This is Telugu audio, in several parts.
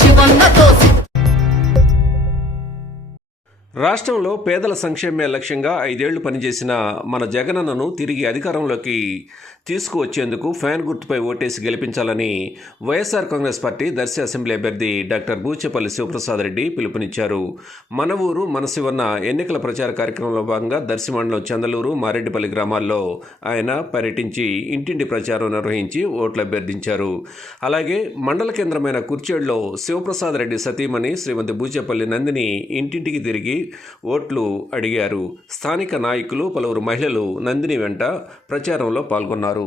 శివన్నతో సిద్ధం రాష్ట్రంలో పేదల సంక్షేమే లక్ష్యంగా ఐదేళ్ళు పనిచేసిన మన జగనన్నను తిరిగి అధికారంలోకి తీసుకువచ్చేందుకు ఫ్యాన్ గుర్తుపై ఓటేసి గెలిపించాలని YSR Congress party Darsi assembly అభ్యర్థి డాక్టర్ బూచేపల్లి శివప్రసాద్ రెడ్డి పిలుపునిచ్చారు. మన ఊరు మన శివన్న ఎన్నికల ప్రచార కార్యక్రమంలో భాగంగా దర్శి మండలం చందలూరు మారెడ్డిపల్లి గ్రామాల్లో ఆయన పర్యటించి ఇంటింటి ప్రచారం నిర్వహించి ఓట్లు అభ్యర్థించారు. అలాగే మండల కేంద్రమైన కుర్చేడులో శివప్రసాద్ రెడ్డి సతీమణి శ్రీమతి బూచేపల్లి నందిని ఇంటింటికి తిరిగి ఓట్లు అడిగారు. స్థానిక నాయకులు పలువురు మహిళలు నందిని వెంట ప్రచారంలో పాల్గొన్నారు.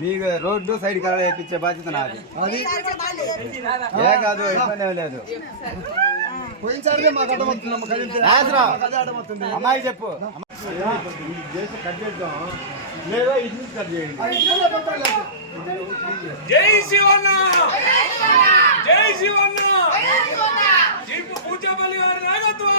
మీకు రోడ్డు సైడ్ కలర్ వేయించే బాధ్యత నాది. ఏ కాదు ఇబ్బంది ఏం లేదు. అమ్మాయి చెప్పు. జై శివన్న! జై శివన్న! జీపు పూజపల్లి గారి నాయకత్వం!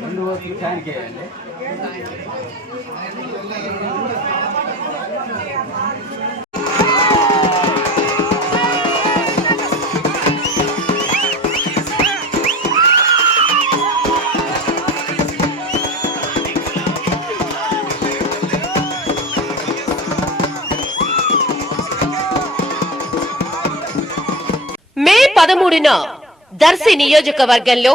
రెండు ఓట్లు ఫ్యాన్కి వేయండి మే పదమూడున దర్శి నియోజకవర్గంలో